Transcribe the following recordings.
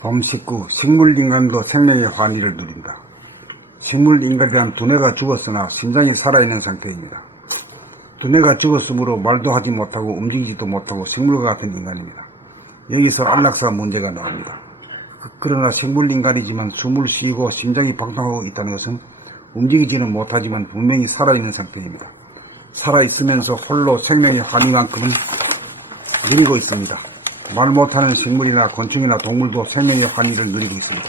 봄 19. 식물인간도 생명의 환희를 누린다. 식물인간이란 두뇌가 죽었으나 심장이 살아있는 상태입니다. 두뇌가 죽었으므로 말도 하지 못하고 움직이지도 못하고 식물과 같은 인간입니다. 여기서 안락사 문제가 나옵니다. 그러나 식물인간이지만 숨을 쉬고 심장이 박동하고 있다는 것은 움직이지는 못하지만 분명히 살아있는 상태입니다. 살아있으면서 홀로 생명의 환희만큼은 누리고 있습니다. 말 못하는 식물이나 곤충이나 동물도 생명의 환희를 누리고 있습니다.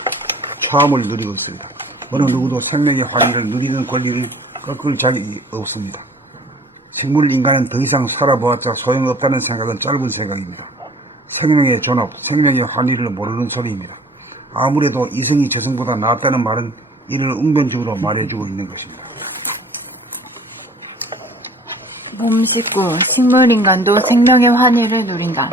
처음을 누리고 있습니다. 어느 누구도 생명의 환희를 누리는 권리를 꺾을 자격이 없습니다. 식물인간은 더 이상 살아보았자 소용없다는 생각은 짧은 생각입니다. 생명의 존엄, 생명의 환희를 모르는 소리입니다. 아무래도 이성이 저성보다 낫다는 말은 이를 웅변적으로 말해주고 있는 것입니다. 봄 19. 식물인간도 생명의 환희를 누린다.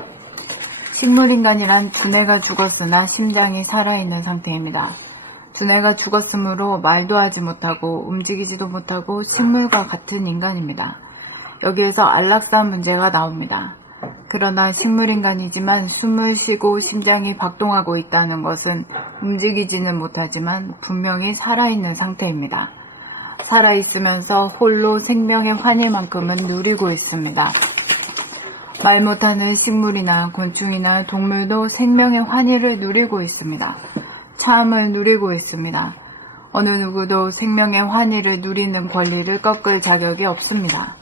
식물인간이란 두뇌가 죽었으나 심장이 살아있는 상태입니다. 두뇌가 죽었으므로 말도 하지 못하고 움직이지도 못하고 식물과 같은 인간입니다. 여기에서 안락사 문제가 나옵니다. 그러나 식물인간이지만 숨을 쉬고 심장이 박동하고 있다는 것은 움직이지는 못하지만 분명히 살아있는 상태입니다. 살아있으면서 홀로 생명의 환희만큼은 누리고 있습니다. 말 못하는 식물이나 곤충이나 동물도 생명의 환희를 누리고 있습니다. 참을 누리고 있습니다. 어느 누구도 생명의 환희를 누리는 권리를 꺾을 자격이 없습니다.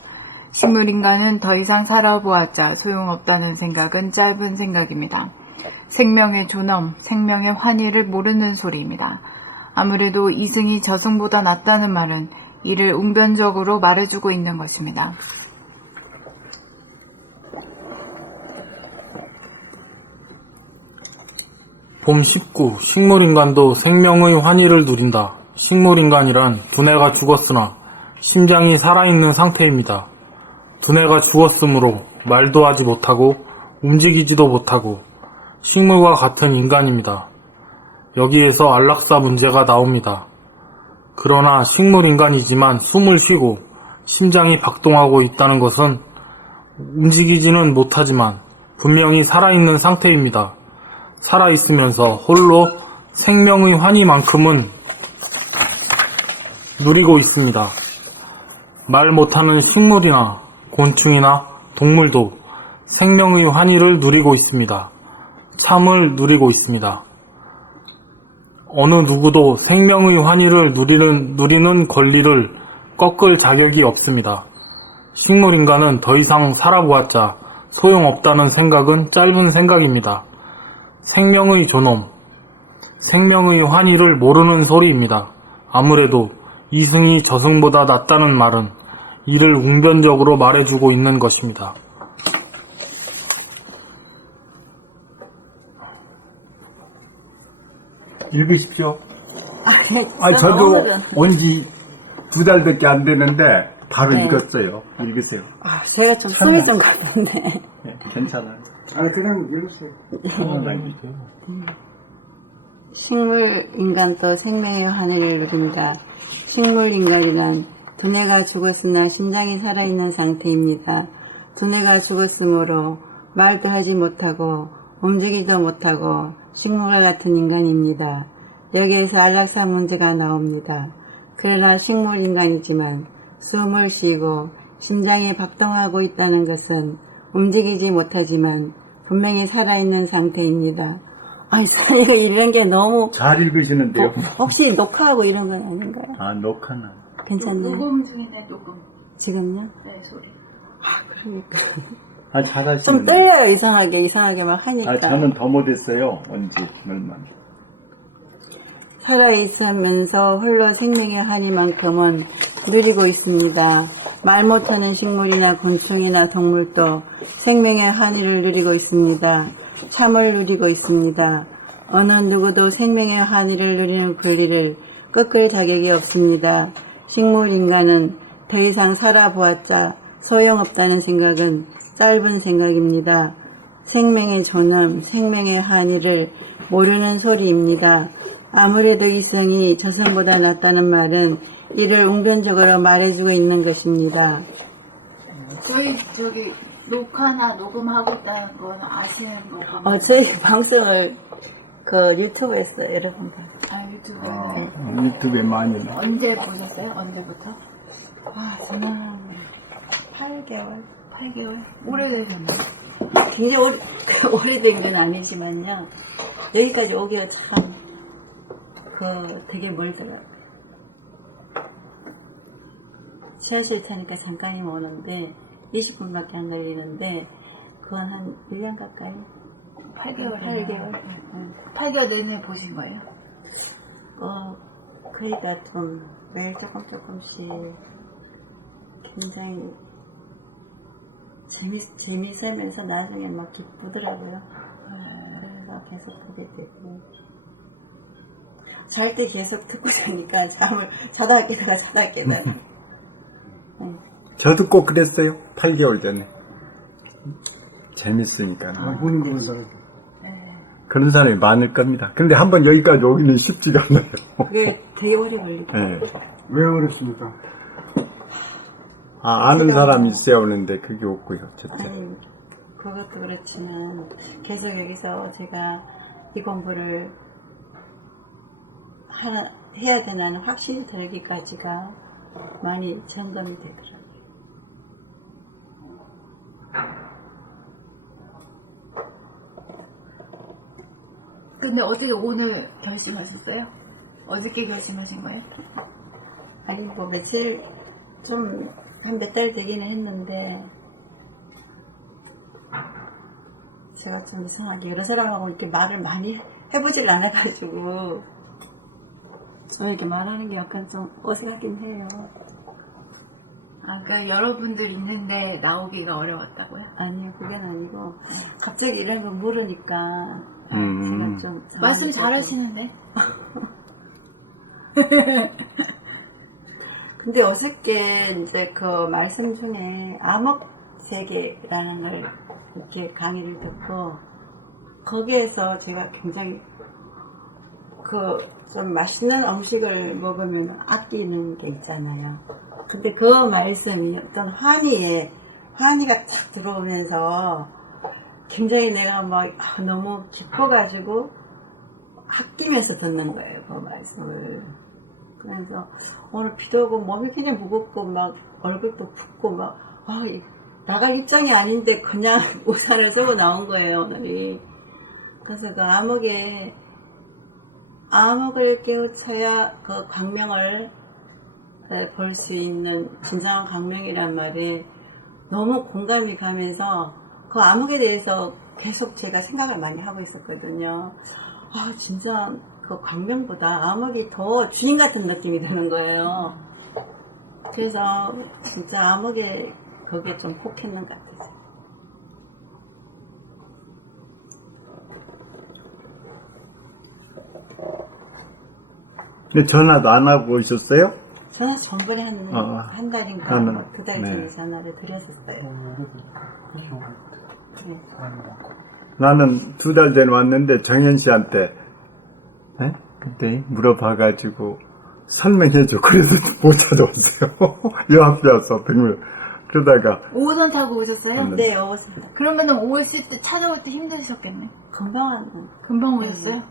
식물인간은 더 이상 살아보았자 소용없다는 생각은 짧은 생각입니다. 생명의 존엄, 생명의 환희를 모르는 소리입니다. 아무래도 이승이 저승보다 낫다는 말은 이를 웅변적으로 말해주고 있는 것입니다. 봄 19. 식물인간도 생명의 환희를 누린다. 식물인간이란 두뇌가 죽었으나 심장이 살아있는 상태입니다. 두뇌가 죽었으므로 말도 하지 못하고 움직이지도 못하고 식물과 같은 인간입니다. 여기에서 안락사 문제가 나옵니다. 그러나 식물인간이지만 숨을 쉬고 심장이 박동하고 있다는 것은 움직이지는 못하지만 분명히 살아있는 상태입니다. 살아있으면서 홀로 생명의 환희만큼은 누리고 있습니다. 말 못하는 식물이나 곤충이나 동물도 생명의 환희를 누리고 있습니다. 참을 누리고 있습니다. 어느 누구도 생명의 환희를 누리는 권리를 꺾을 자격이 없습니다. 식물인간은 더 이상 살아보았자 소용없다는 생각은 짧은 생각입니다. 생명의 존엄, 생명의 환희를 모르는 소리입니다. 아무래도 이승이 저승보다 낫다는 말은 이를 웅변적으로 말해주고 있는 것입니다. 읽으십시오. 저도 온 지 2달밖에 안 되는데 바로 읽었어요. 읽으세요. 제가 좀 손이 좀 가는데. 네, 괜찮아요. 그냥 읽으세요. 식물인간도 생명의 환희를 누린다. 식물인간이란 두뇌가 죽었으나 심장이 살아있는 상태입니다. 두뇌가 죽었으므로 말도 하지 못하고 움직이지도 못하고 식물과 같은 인간입니다. 여기에서 안락사 문제가 나옵니다. 그러나 식물인간이지만 숨을 쉬고 심장이 박동하고 있다는 것은 움직이지 못하지만 분명히 살아있는 상태입니다. 이사람이 이런 게 너무 잘 읽으시는데요. 혹시 녹화하고 이런 건 아닌가요? 녹화는. 괜찮나요? 녹음 중이네, 녹음. 지금요? 네, 소리. 그러니까 잘하시는데. 좀 떨려요. 이상하게 막 하니까. 저는 더 못했어요. 온지 얼마. 살아있으면서 홀로 생명의 환희만큼은 누리고 있습니다. 말 못하는 식물이나 곤충이나 동물도 생명의 환희를 누리고 있습니다. 참을 누리고 있습니다. 어느 누구도 생명의 환희를 누리는 권리를 꺾을 자격이 없습니다. 식물인간은 더 이상 살아보았자 소용없다는 생각은 짧은 생각입니다. 생명의 존엄, 생명의 환희를 모르는 소리입니다. 아무래도 이성이 저승보다 낫다는 말은 이를 웅변적으로 말해주고 있는 것입니다. 저희 녹화나 녹음하고 있다는 건 아시는 거죠? 저희 방송을 그 유튜브에서 여러분 봐. 아, 유튜브에서. 네. 유튜브에 많이 나. 언제 보셨어요? 언제부터? 아, 저는 8개월. 8개월? 오래되셨네요. 굉장히 오래된 건 아니지만요. 여기까지 오기가 참, 되게 멀더라고요. 지하철 타니까 잠깐이면 오는데, 20분밖에 안 걸리는데, 그건 한 1년 가까이. 8개월. 8개월. 8개월 내내 보신 거예요? 그러니까 좀, 매일 조금씩, 굉장히, 재밌으면서 나중에 막 기쁘더라고요. 그래서 계속 보게 되고. 잘 때 계속 듣고 자니까 자다 깨다가. 네. 저도 꼭 그랬어요. 8개월 전에. 재밌으니까. 본인들은 다르게. 그런 사람이 많을 겁니다. 근데 한번 여기까지 오기는 쉽지가 않아요. 그게 되게 오래 걸리고. 네. 왜 어렵습니까? 아는 사람이 있어야 오는데 그게 없고요. 저때. 아니, 그것도 그렇지만 계속 여기서 제가 이 공부를 해야 되나는 확신이 들기까지가 많이 점검이 되더라고요. 근데 어떻게 오늘 결심하셨어요? 어저께 결심하신 거예요? 아니 뭐 며칠 좀 한 몇 달 되기는 했는데 제가 좀 이상하게 여러 사람하고 이렇게 말을 많이 해보질 않아가지고 좀 이렇게 말하는 게 약간 좀 어색하긴 해요. 아, 그러니까 여러분들 있는데 나오기가 어려웠다고요? 아니요, 그건 아니고 갑자기 이런 거 물으니까 제가 좀 말씀 당황이 잘하시는데? 근데 어저께 이제 그 말씀 중에 암흑세계라는 걸 이렇게 강의를 듣고 거기에서 제가 굉장히 그 좀 맛있는 음식을 먹으면 아끼는 게 있잖아요. 근데 그 말씀이 어떤 환희가 탁 들어오면서 굉장히 내가 막 너무 기뻐가지고 아끼면서 듣는 거예요, 그 말씀을. 그래서 오늘 비도 오고 몸이 굉장히 무겁고 막 얼굴도 붓고 막 나갈 입장이 아닌데 그냥 우산을 쓰고 나온 거예요, 오늘이. 그래서 그 암흑을 깨우쳐야 그 광명을 볼 수 있는 진정한 광명이란 말에 너무 공감이 가면서 그 암흑에 대해서 계속 제가 생각을 많이 하고 있었거든요. 진짜 그 광명보다 암흑이 더 주인 같은 느낌이 드는 거예요. 그래서 진짜 암흑에 거기에 좀 혹했는 것 같아요. 근데 전화도 안 하고 오셨어요? 전화 전번에 한 달인가 하는, 두 달 전에 네. 전화를 드렸었어요. 네. 나는 2달 전에 왔는데 정현 씨한테 그때 물어봐가지고 설명해줘. 그래서 못 찾아왔어요. 요 앞에 와서 백물 그러다가 5호선 타고 오셨어요? 네, 오셨습니다. 그러면은 오실 때 찾아올 때 힘드셨겠네. 금방 오셨어요?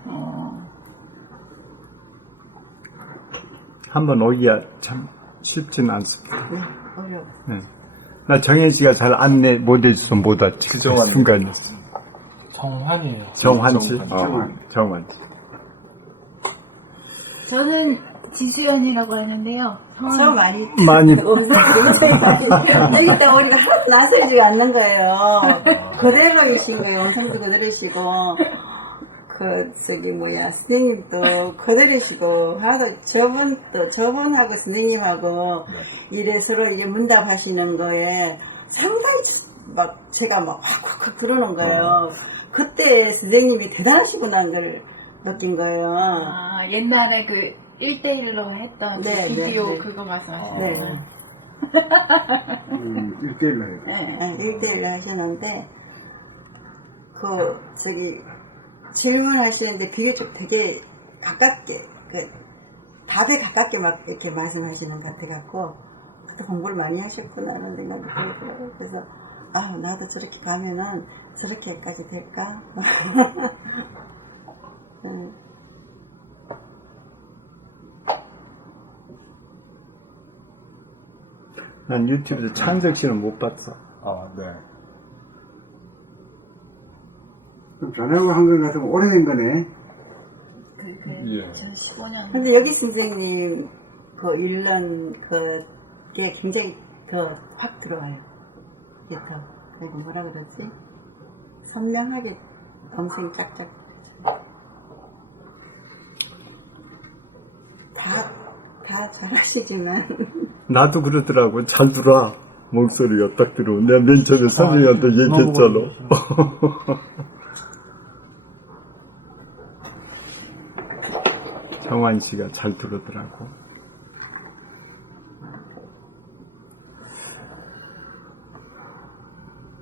한번 오기가 참 쉽지는 않습니다. 네, 어려워. 네. 나 정현 씨가 잘 안내 못 해줘서 못 왔지. 그 순간이었어. 정환이에요. 정환 씨? 정환 씨. 저는 지수연이라고 하는데요. 처음 많이 많이 여기 때 우리가 하나도 낯설지 않는 거예요. 그대로이신 거예요. 엄청도 그대로이시고 선생님도 그대로이시고 하나도 저분하고 선생님하고 이래 서로 이제 문답하시는 거에 상당히 막 제가 막 확 들어오는 거예요. 그때 선생님이 대단하시구나 하는 걸 느낀 거예요. 옛날에 그 1대1로 했던 네, 비디오 네, 네. 그거 말씀하시는 네. 거예요? 1대1로 해요. 네, 1대1로 하셨는데 질문하시는데 그게 좀 되게 가깝게 답에 가깝게 막 이렇게 말씀하시는 것 같아갖고 그때 공부를 많이 하셨구나 하는 생각이 들더라고요. 그래서 나도 저렇게 가면은 저렇게까지 될까? 난 유튜브에서 창석 씨는 못 봤어. 아, 네. 그럼 전화고 한 것 같으면 오래된 거네. 예. 2015년. 근데 여기 선생님 그 읽는 그게 굉장히 확 들어와요. 이게 내가 뭐라 그러지? 선명하게 범생이 짝짝. 다 잘하시지만 나도 그러더라고. 잘 들어. 목소리가 딱 들어. 내가 맨 처음에 선생님한테 얘기했잖아. 정환 씨가 잘 들었더라고.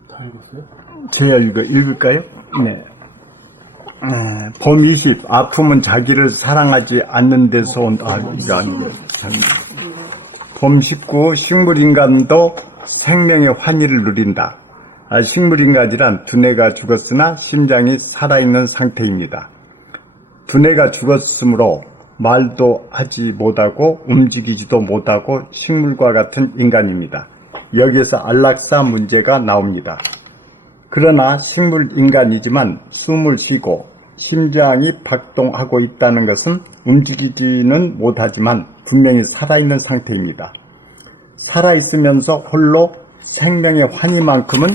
다 읽었어요? 제가 읽을까요? 네. 봄 20. 아픔은 자기를 사랑하지 않는 데서 온, 이거 아니고. 봄 19. 식물인간도 생명의 환희를 누린다. 식물인간이란 두뇌가 죽었으나 심장이 살아있는 상태입니다. 두뇌가 죽었으므로 말도 하지 못하고 움직이지도 못하고 식물과 같은 인간입니다. 여기에서 안락사 문제가 나옵니다. 그러나 식물인간이지만 숨을 쉬고 심장이 박동하고 있다는 것은 움직이지는 못하지만 분명히 살아있는 상태입니다. 살아있으면서 홀로 생명의 환희만큼은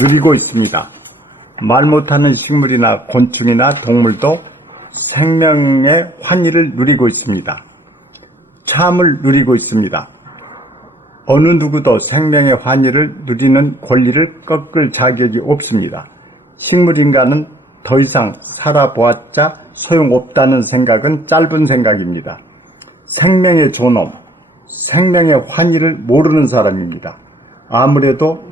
누리고 있습니다. 말 못하는 식물이나 곤충이나 동물도 생명의 환희를 누리고 있습니다. 참을 누리고 있습니다. 어느 누구도 생명의 환희를 누리는 권리를 꺾을 자격이 없습니다. 식물인간은 더 이상 살아보았자 소용없다는 생각은 짧은 생각입니다. 생명의 존엄, 생명의 환희를 모르는 사람입니다. 아무래도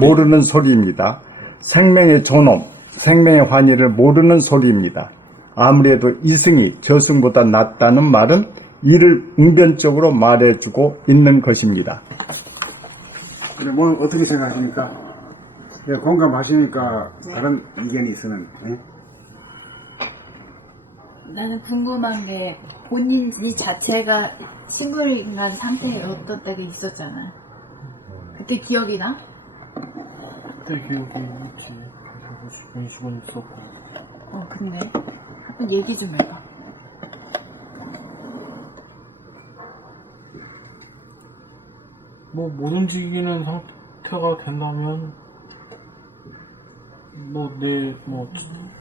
모르는 소리입니다. 생명의 존엄, 생명의 환희를 모르는 소리입니다. 아무래도 이승이 저승보다 낫다는 말은 이를 웅변적으로 말해주고 있는 것입니다. 그래, 뭐, 어떻게 생각하십니까? 예, 공감하시니까 다른 의견이 있으면, 예? 나는 궁금한 게 본인 이 자체가 식물인간 상태에 어떤 때가 있었잖아. 그때 기억이 나? 그때 기억이 있지. 그래서 20원 있었고. 근데 한번 얘기 좀 해봐. 뭐 못 움직이는 상태가 된다면 뭐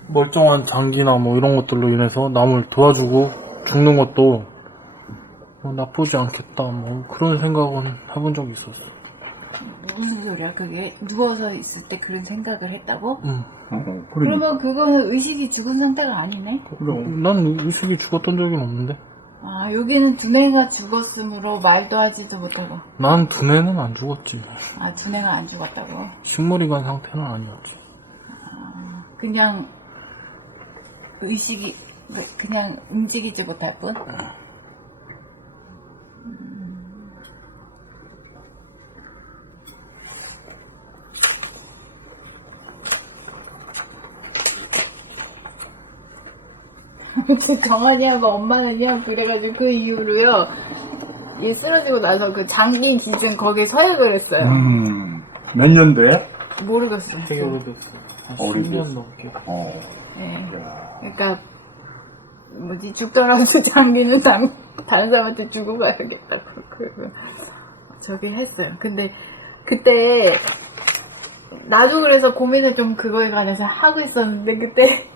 멀쩡한 장기나 뭐 이런 것들로 인해서 남을 도와주고 죽는 것도 뭐 나쁘지 않겠다 뭐 그런 생각은 해본 적이 있었어. 무슨 소리야 그게? 누워서 있을 때 그런 생각을 했다고? 응. 그러면 그거는 의식이 죽은 상태가 아니네? 난 의식이 죽었던 적은 없는데. 아, 여기는 두뇌가 죽었으므로 말도 하지도 못하고. 난 두뇌는 안 죽었지. 아, 두뇌가 안 죽었다고? 식물이간 상태는 아니었지. 그냥 의식이 그냥 움직이지 못할 뿐? 정한이하고 엄마는요, 그래가지고 그 이후로요, 얘 쓰러지고 나서 그 장기 기증 거기에 서약을 했어요. 몇 년도에? 모르겠어요. 되게 오래됐어. 한 10년 넘게. 네. 그러니까 뭐지 죽더라도 장기는 다른 사람한테 주고 가야겠다. 그리고 저기 했어요. 근데 그때 나도 그래서 고민을 좀 그거에 관해서 하고 있었는데 그때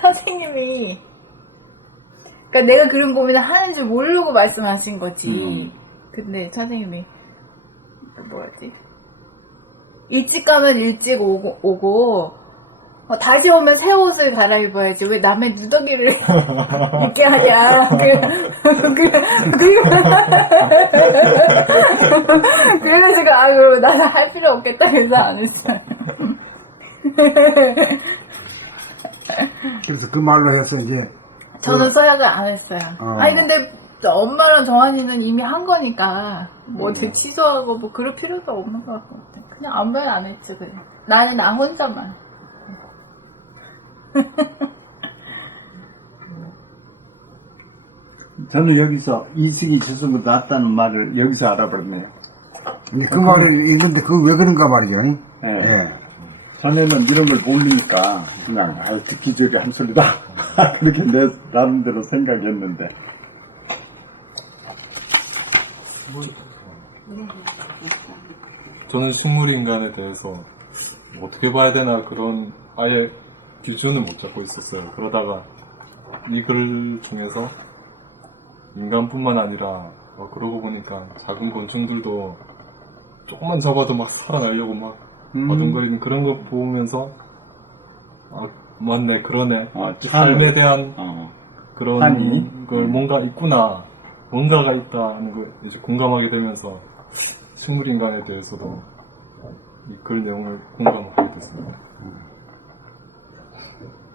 선생님이 그러니까 내가 그런 고민을 하는 줄 모르고 말씀하신 거지. 근데 선생님이 뭐였지? 일찍 가면 일찍 오고 다시 오면 새 옷을 갈아입어야지. 왜 남의 누더기를 입게 하냐. 그래가지고, 그럼 나는 할 필요 없겠다 해서 안 했어요. 그래서 그 말로 해서 이제. 저는 서약을 안 했어요. 아니, 근데 엄마랑 정한이는 이미 한 거니까, 뭐, 취소하고 뭐, 그럴 필요도 없는 것 같아. 그냥 아무 말 안 했지, 그냥. 나는 나 혼자만. 저는 여기서 이승이 저승보다 낫다는 말을 여기서 알아봤네요. 근데 그 말을 읽는데 그거 왜 그런가 말이죠. 예. 예. 전에는 이런 걸 모르니까 그냥 듣기 저리 한 소리다 그렇게 내 나름대로 생각했는데 저는 식물인간에 대해서 어떻게 봐야 되나 그런 아예 기준을 못 잡고 있었어요. 그러다가 이 글 중에서 인간뿐만 아니라 그러고 보니까 작은 곤충들도 조금만 잡아도 막 살아나려고 막 어둥거리는 그런 거 보면서 아 맞네 그러네 삶에 대한 그런 한이? 걸 뭔가 있구나 뭔가가 있다는 걸 이제 공감하게 되면서 식물인간에 대해서도 이 글 내용을 공감하게 됐습니다.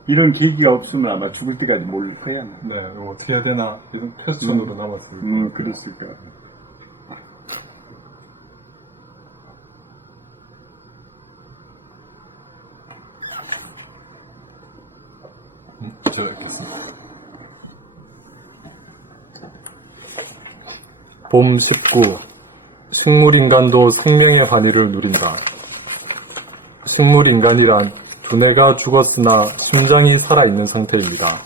이런 계기가 없으면 아마 죽을 때까지 모를 거야. 네, 이거 어떻게 해야 되나 계속 퀘스천으로 남았어요. 그랬을 거야. 제가 읽겠습니다. 봄 19. 식물인간도 생명의 환희를 누린다. 식물인간이란 두뇌가 죽었으나 심장이 살아있는 상태입니다.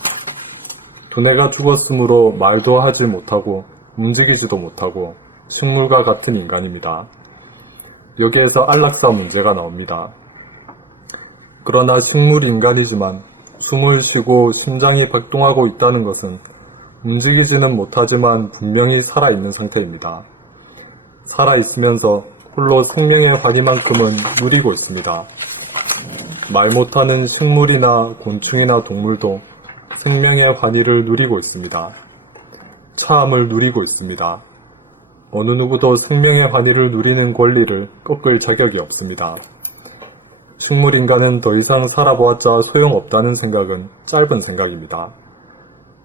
두뇌가 죽었으므로 말도 하지 못하고 움직이지도 못하고 식물과 같은 인간입니다. 여기에서 안락사 문제가 나옵니다. 그러나 식물인간이지만 숨을 쉬고 심장이 박동하고 있다는 것은 움직이지는 못하지만 분명히 살아있는 상태입니다. 살아있으면서 홀로 생명의 환희만큼은 누리고 있습니다. 말 못하는 식물이나 곤충이나 동물도 생명의 환희를 누리고 있습니다. 차함을 누리고 있습니다. 어느 누구도 생명의 환희를 누리는 권리를 꺾을 자격이 없습니다. 식물인간은 더 이상 살아보았자 소용없다는 생각은 짧은 생각입니다.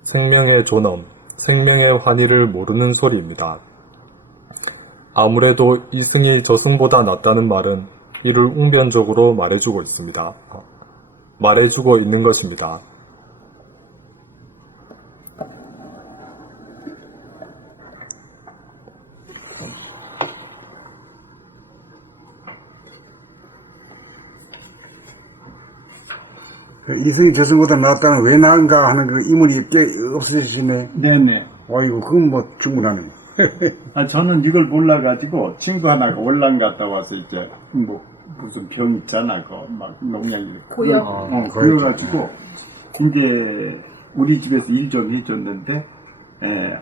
생명의 존엄, 생명의 환희를 모르는 소리입니다. 아무래도 이승이 저승보다 낫다는 말은 이를 웅변적으로 말해주고 있습니다. 말해주고 있는 것입니다. 이승이 저승보다 낫다는 왜 나은가 하는 그 이문이 꽤 없어지시네. 네네. 어이구, 그건 뭐 충분하네. 저는 이걸 몰라가지고 친구 하나가 월남 갔다 와서 이제 뭐 무슨 병 있잖아, 막 농약이 고역. 그래가지고 이제 우리 집에서 일 좀 해줬는데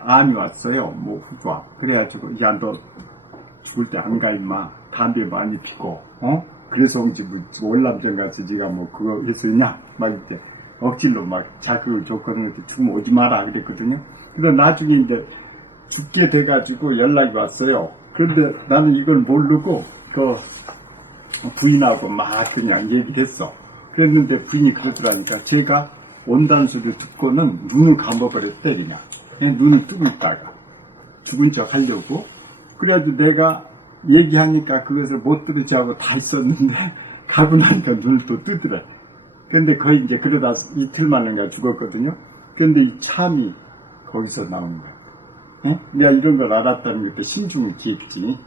암이 왔어요, 뭐 후과. 그래가지고 야 너 죽을 때 안 가 임마, 담배 많이 피고 그래서 이제 뭐 월남전 가서 지가 뭐 그거 했으냐 막 이제 억지로 막 자극을 줬거든요. 죽으면 오지 마라 그랬거든요. 근데 나중에 이제 죽게 돼가지고 연락이 왔어요. 그런데 나는 이걸 모르고 그 부인하고 막 그냥 얘기를 했어. 그랬는데 부인이 그러더라니까 제가 온다는 소리를 듣고는 눈을 감아버렸대. 그냥 눈을 뜨고 있다가 죽은 척 하려고. 그래가지고 내가 얘기하니까 그것을 못 들으지 하고 다 있었는데 가고 나니까 눈을 또 뜨더래. 근데 거의 이제 그러다 이틀 만인가 죽었거든요. 근데 이 참이 거기서 나온 거야. 내가 이런 걸 알았다는 것도 신중히 깊지.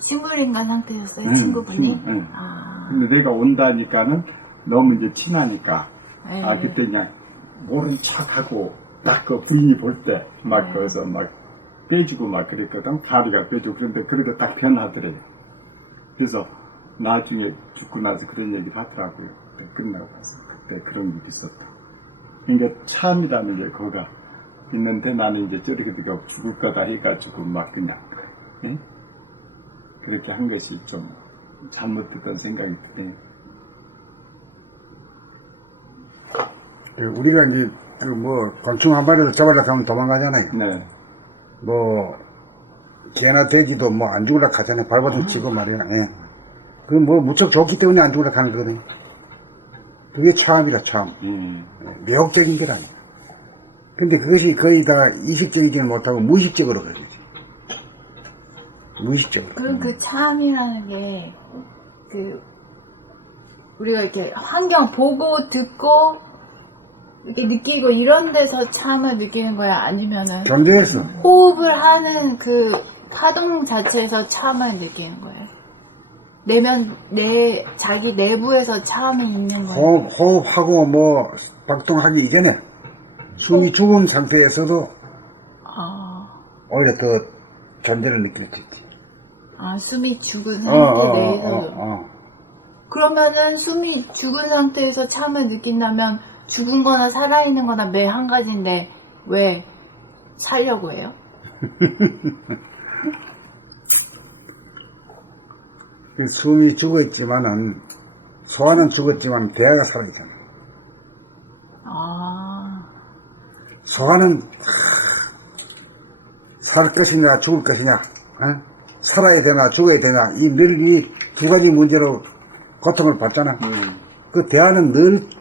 식물인간 상태였어요, 친구분이? 응. 아. 근데 내가 온다니까는 너무 이제 친하니까. 네. 그때 그냥 모른 척하고 딱 그 부인이 볼 때 막 네. 거기서 막 빼주고 막 그랬거든. 다리가 빼주고. 그런데 그렇게 딱 변하더래요. 그래서 나중에 죽고 나서 그런 얘기를 하더라고요. 그때 끝나고 나서. 그때 그런 일이 있었다. 그러니까 참이라는 게 거가 있는데 나는 이제 저렇게 죽을 거다 해가지고 막 그냥 그렇게 한 것이 좀 잘못됐던 생각이 드네요. 우리가 이제 그 뭐 곤충 한 마리를 잡으려고 하면 도망가잖아요. 네. 뭐 개나 돼지도 뭐 안 죽으려고 하잖아요. 발버둥 치고 말이야. 예. 그 뭐 무척 좋기 때문에 안 죽으려고 하는 거거든요. 그게 참이라 참. 매혹적인 거라니. 근데 그것이 거의 다 이식적이지는 못하고 무의식적으로 그러지. 무의식적으로. 그럼 그 참이라는 게, 우리가 이렇게 환경 보고 듣고, 이렇게 느끼고 이런 데서 참을 느끼는 거야? 아니면은, 존재해서. 호흡을 하는 그 파동 자체에서 참을 느끼는 거예요? 자기 내부에서 참이 있는 거예요? 호흡하고 뭐 박동하기 이전에 숨이 죽은 상태에서도 오히려 더 존재를 느낄 수 있지. 숨이 죽은 상태 내에서도. 어. 그러면은 숨이 죽은 상태에서 참을 느낀다면 죽은 거나 살아있는 거나 매 한 가지인데 왜 살려고 해요? 숨이 죽었지만은 소화는 죽었지만 대화가 살아있잖아. 소화는 살 것이냐 죽을 것이냐, 살아야 되나 죽어야 되나 늘 이 두 가지 문제로 고통을 받잖아. 그 대화는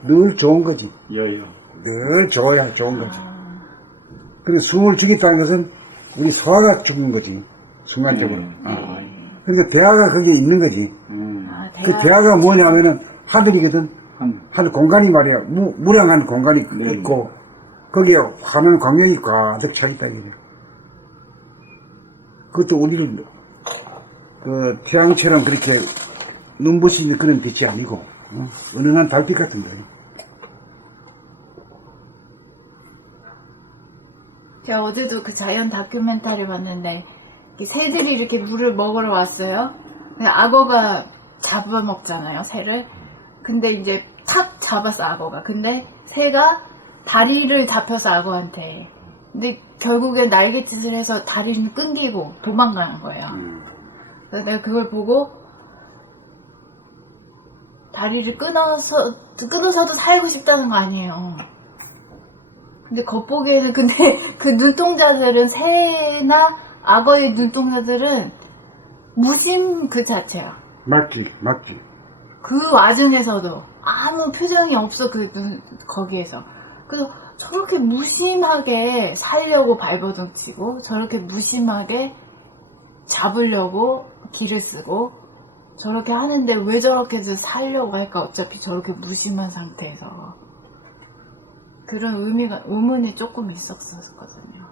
늘 좋은 거지. 늘 좋아야 좋은 거지. 그리고 숨을 죽였다는 것은 우리 소화가 죽은 거지, 순간적으로. 근데 대화가 거기에 있는 거지. 그 대화가 뭐냐면은 하늘이거든. 하늘 공간이 말이야. 무량한 공간이 있고 거기에 하늘 광명이 가득 차 있다 이거죠. 그것도 우리를 그 태양처럼 그렇게 눈부시는 그런 빛이 아니고 은은한 달빛 같은 거예요. 제가 어제도 그 자연 다큐멘터리 봤는데 새들이 이렇게 물을 먹으러 왔어요. 근데 악어가 잡아먹잖아요, 새를. 근데 이제 탁 잡았어, 악어가. 근데 새가 다리를 잡혀서 악어한테. 근데 결국엔 날갯짓을 해서 다리를 끊기고 도망가는 거예요. 그래서 내가 그걸 보고 다리를 끊어서도 살고 싶다는 거 아니에요. 근데 겉보기에는 근데 그 눈동자들은 새나 악어의 눈동자들은 무심 그 자체야. 맞지. 그 와중에서도 아무 표정이 없어, 거기에서. 그래서 저렇게 무심하게 살려고 발버둥 치고, 저렇게 무심하게 잡으려고 길을 쓰고, 저렇게 하는데 왜 저렇게 살려고 할까? 어차피 저렇게 무심한 상태에서. 그런 의문이 조금 있었거든요.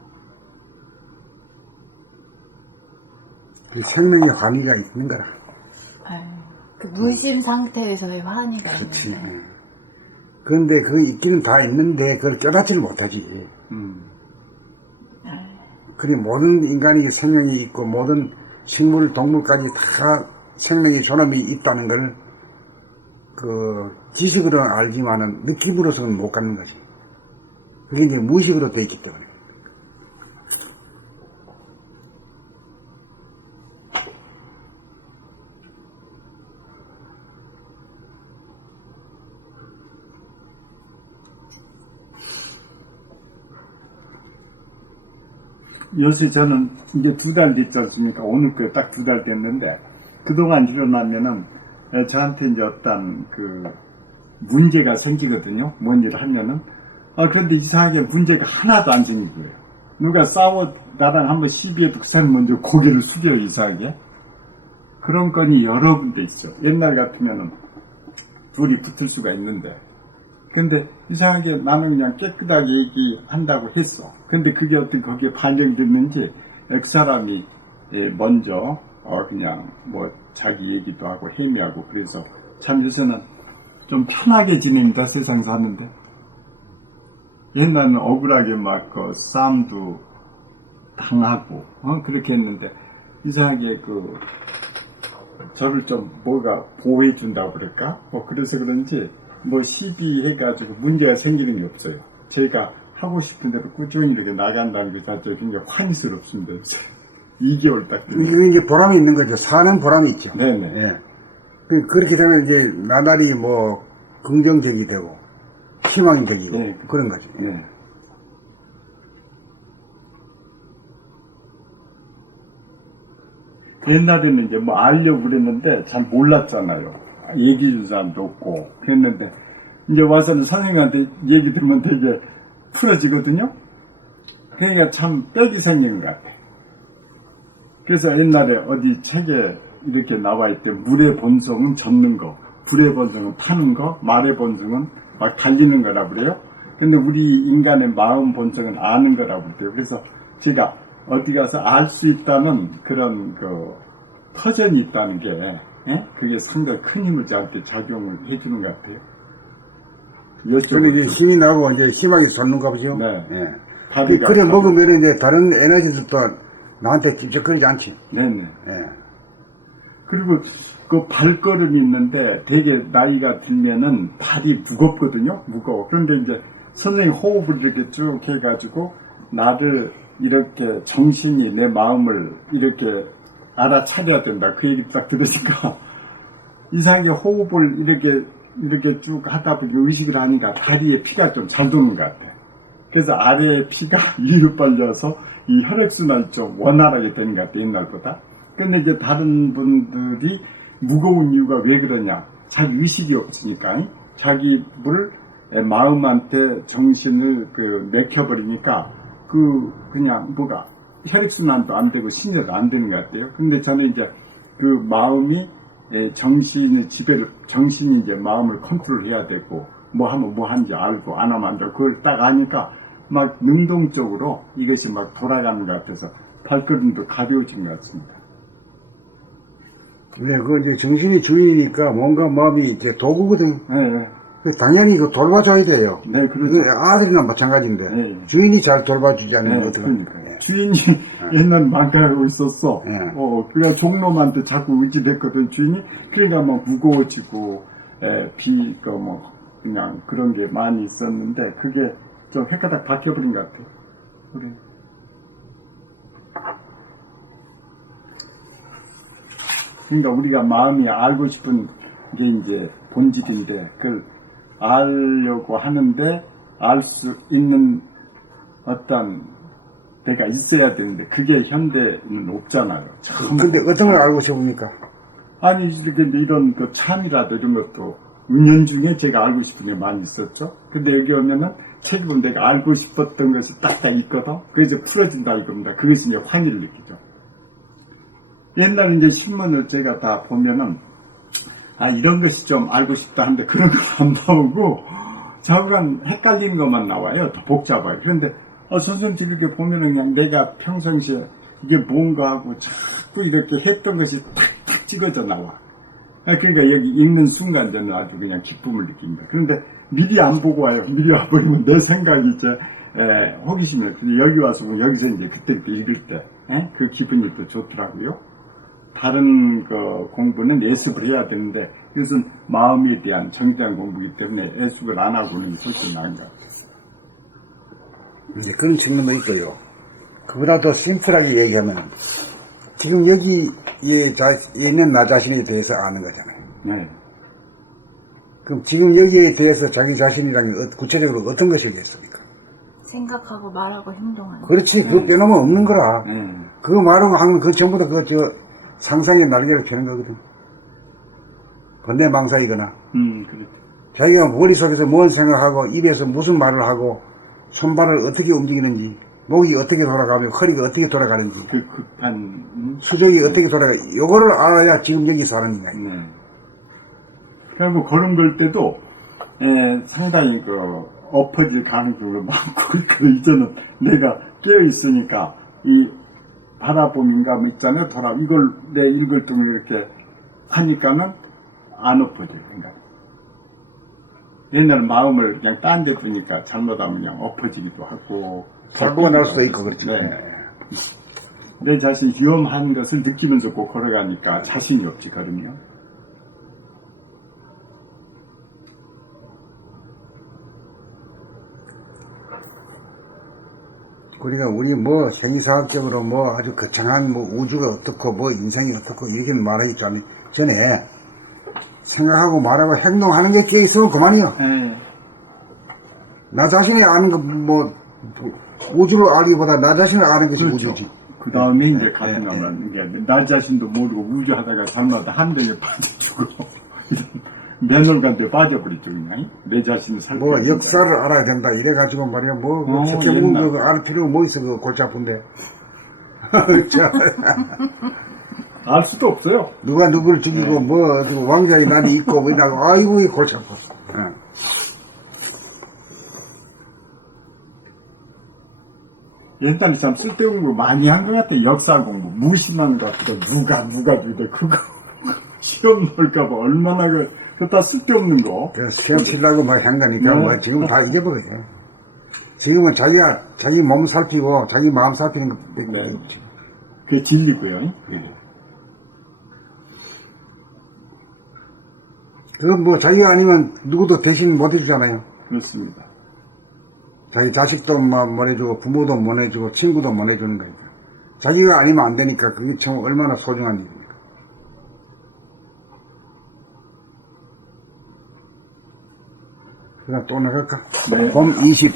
그 생명의 환희가 있는 거라. 그 무심 상태에서의 환희가 그렇지. 있는데. 그런데 그 있기는 다 있는데 그걸 깨닫지를 못하지. 그래 모든 인간이 생명이 있고 모든 식물, 동물까지 다 생명의 존엄이 있다는 걸 그 지식으로는 알지만은 느낌으로서는 못 갖는 것이. 그게 이제 무의식으로 돼 있기 때문에. 요새 저는 이제 2달 됐지 않습니까? 오늘 그 딱 2달 됐는데, 그동안 일어나면은, 저한테 이제 어떤 그 문제가 생기거든요. 뭔 일을 하면은. 그런데 이상하게 문제가 하나도 안 생기고요. 누가 나랑 한번 시비해도 그 사람 먼저 고개를 숙여요, 이상하게. 그런 건이 여러 군데 있어. 옛날 같으면은 둘이 붙을 수가 있는데. 근데 이상하게 나는 그냥 깨끗하게 얘기한다고 했어. 근데 그게 어떤 거기에 반영됐는지 그 사람이 먼저 그냥 뭐 자기 얘기도 하고 헤매하고 그래서 참 요새는 좀 편하게 지냅니다. 세상 사는데. 옛날에는 억울하게 막 그 싸움도 당하고 그렇게 했는데 이상하게 저를 좀 뭐가 보호해 준다고 그럴까? 그래서 그런지 뭐 시비해가지고 문제가 생기는 게 없어요. 제가 하고 싶은 대로 꾸준히 이렇게 나간다는 게 자체가 굉장히 환희스럽습니다. 2개월 딱. 이게 이제 보람이 있는 거죠. 사는 보람이 있죠. 네네. 예. 그렇게 되면 이제 나날이 뭐 긍정적이 되고 희망적이고 네. 그런 거죠. 네. 옛날에는 이제 뭐 알려고 그랬는데 잘 몰랐잖아요. 얘기 줄 사람도 없고 그랬는데 이제 와서는 선생님한테 얘기 들으면 되게 풀어지거든요. 그러니까 참 빽이 생기는 것 같아. 그래서 옛날에 어디 책에 이렇게 나와 있대. 물의 본성은 젓는 거, 불의 본성은 타는 거, 말의 본성은 막 달리는 거라고 그래요. 근데 우리 인간의 마음 본성은 아는 거라고 그래요. 그래서 제가 어디 가서 알 수 있다는 그런 그 터전이 있다는 게 그게 상당히 큰 힘을 저한테 작용을 해주는 것 같아요. 그럼 이제 힘이 나고 이제 희망이 솟는가 보죠. 네. 예. 다리가 그래 먹으면 이제 다른 에너지들도 나한테 찝쩍거리지 않지. 네네. 예. 그리고 그 발걸음이 있는데 되게 나이가 들면은 발이 무겁거든요. 무거워. 그런데 이제 선생님 호흡을 이렇게 쭉 해가지고 나를 이렇게 정신이 내 마음을 이렇게 알아차려야 된다. 그 얘기 딱 들으니까 이상하게 호흡을 이렇게 쭉 하다 보니 의식을 하니까 다리에 피가 좀 잘 도는 것 같아. 그래서 아래에 피가 위로 빨려서 이 혈액순환이 좀 원활하게 되는 것 같아, 옛날보다. 근데 이제 다른 분들이 무거운 이유가 왜 그러냐. 자기 의식이 없으니까. 자기 마음한테 정신을 맥혀버리니까 그냥 혈액순환도 안 되고 신뢰도 안 되는 것 같아요. 근데 저는 이제 그 마음이 정신이 이제 마음을 컨트롤해야 되고, 뭐 하면 뭐 하는지 알고, 안 하면 안 되고, 그걸 딱 아니까 막 능동적으로 이것이 막 돌아가는 것 같아서 발걸음도 가벼워진 것 같습니다. 네, 그 이제 정신이 주인이니까 뭔가 마음이 이제 도구거든. 네, 당연히 그 돌봐줘야 돼요. 네, 그렇죠. 아들이나 마찬가지인데 네. 주인이 잘 돌봐주지 않으면 네, 어떡하나. 그러니까요. 주인이 옛날 망가하고 있었어. 네. 그래서 종놈한테 자꾸 의지됐거든, 주인이. 그러니까 막 무거워지고, 그냥 그런 게 많이 있었는데, 그게 좀 헷가닥 바뀌어버린 것 같아요. 우리. 그러니까 우리가 마음이 알고 싶은 게 이제 본질인데, 그걸 알려고 하는데, 알 수 있는 어떤 데가 있어야 되는데, 그게 현대는 없잖아요. 근데 어떤 걸 알고 싶습니까? 아니, 이런 그 참이라도 이런 것도 은연중에 제가 알고 싶은 게 많이 있었죠. 근데 여기 오면은 책 보면 내가 알고 싶었던 것이 딱딱 있거든. 그래서 풀어진다 이겁니다. 그것이 이제 환희를 느끼죠. 옛날 이제 신문을 제가 다 보면은, 이런 것이 좀 알고 싶다 하는데 그런 거 안 나오고, 자꾸간 헷갈리는 것만 나와요. 더 복잡하게. 그런데, 선생님 이렇게 보면은 그냥 내가 평상시에 이게 뭔가 하고 자꾸 이렇게 했던 것이 탁탁 찍어져 나와. 그러니까 여기 읽는 순간 저는 아주 그냥 기쁨을 느낍니다. 그런데 미리 안 보고 와요. 미리 와버리면 내 생각이 이제, 호기심이. 근데 여기 와서 보면 여기서 이제 그때 읽을 때, 그 기분이 또 좋더라고요. 다른 공부는 예습을 해야 되는데, 이것은 마음에 대한 정직한 공부이기 때문에 예습을 안 하고는 훨씬 나은 것 같아요. 이제 그런 측면도 있고요. 그보다 더 심플하게 얘기하면, 지금 여기에 있는 나 자신에 대해서 아는 거잖아요. 네. 그럼 지금 여기에 대해서 자기 자신이라는 게 구체적으로 어떤 것이겠습니까? 생각하고 말하고 행동하는. 그렇지, 그거 빼놓으면 없는 거라. 그거 말하고 하면 그 전부 다 상상의 날개를 펴는 거거든. 번뇌망상이거나. 그렇죠. 자기가 머릿속에서 뭔 생각하고, 입에서 무슨 말을 하고, 손발을 어떻게 움직이는지, 목이 어떻게 돌아가며, 허리가 어떻게 돌아가는지, 그 급한, 수족이 어떻게 돌아가, 요거를 알아야 지금 여기 사는 거야. 네. 그리고 걸음 걸 때도, 상당히 엎어질 가능성도 많고, 이제는 내가 깨어있으니까, 이 바라봄인가 뭐 있잖아요. 이걸 내 읽을 동안 이렇게 하니까는 안 엎어져요. 그러니까. 옛날 마음을 그냥 딴 데 두니까 잘못하면 그냥 엎어지기도 하고. 사고가 날 수도 있고, 그렇지. 네. 내 자신이 위험한 것을 느끼면서 꼭 걸어가니까 자신이 없지, 걸으면. 그러니까 우리 생리사학적으로 아주 거창한 우주가 어떻고 인생이 어떻고 이렇게 말하기 전에 생각하고 말하고 행동하는 게 꽤 있으면 그만이요. 나 자신이 아는 거 우주를 알기보다 나 자신을 아는 것이 그렇죠. 우주지. 그 다음에 이제 가슴 남는 게 나 자신도 모르고 우주 하다가 잘못하다 함정에 빠져주고 내널간데 빠져버리죠. 그냥. 내 자신이 살고 역사를 알아야 된다 이래가지고 말이야 책에 묵은 거 알을 필요가 있어. 그 골치 아픈데. 알 수도 없어요. 누가 누구를 죽이고 왕자의 난이 있고 이러고 아이고 이 골치 아파. 옛날에 참 쓸데없는 거 많이 한 것 같아. 역사 공부. 무심한 것 같아. 누가 주대. 그거 시험 볼까봐 얼마나 그다 쓸데없는 거. 그래서 시험 치려고 막 한 거니까 네. 뭐 지금 다 잊어버려요. 지금은 자기 몸 살피고 자기 마음 살피는 것밖에 네. 없지. 그게 진리고요. 그건 뭐 자기가 아니면 누구도 대신 못 해주잖아요. 그렇습니다. 자기 자식도 못 해주고 부모도 못 해주고 친구도 못 해주는 거니까. 자기가 아니면 안 되니까 그게 참 얼마나 소중한 일입니까. 그럼 또 나갈까? 네. 봄 20.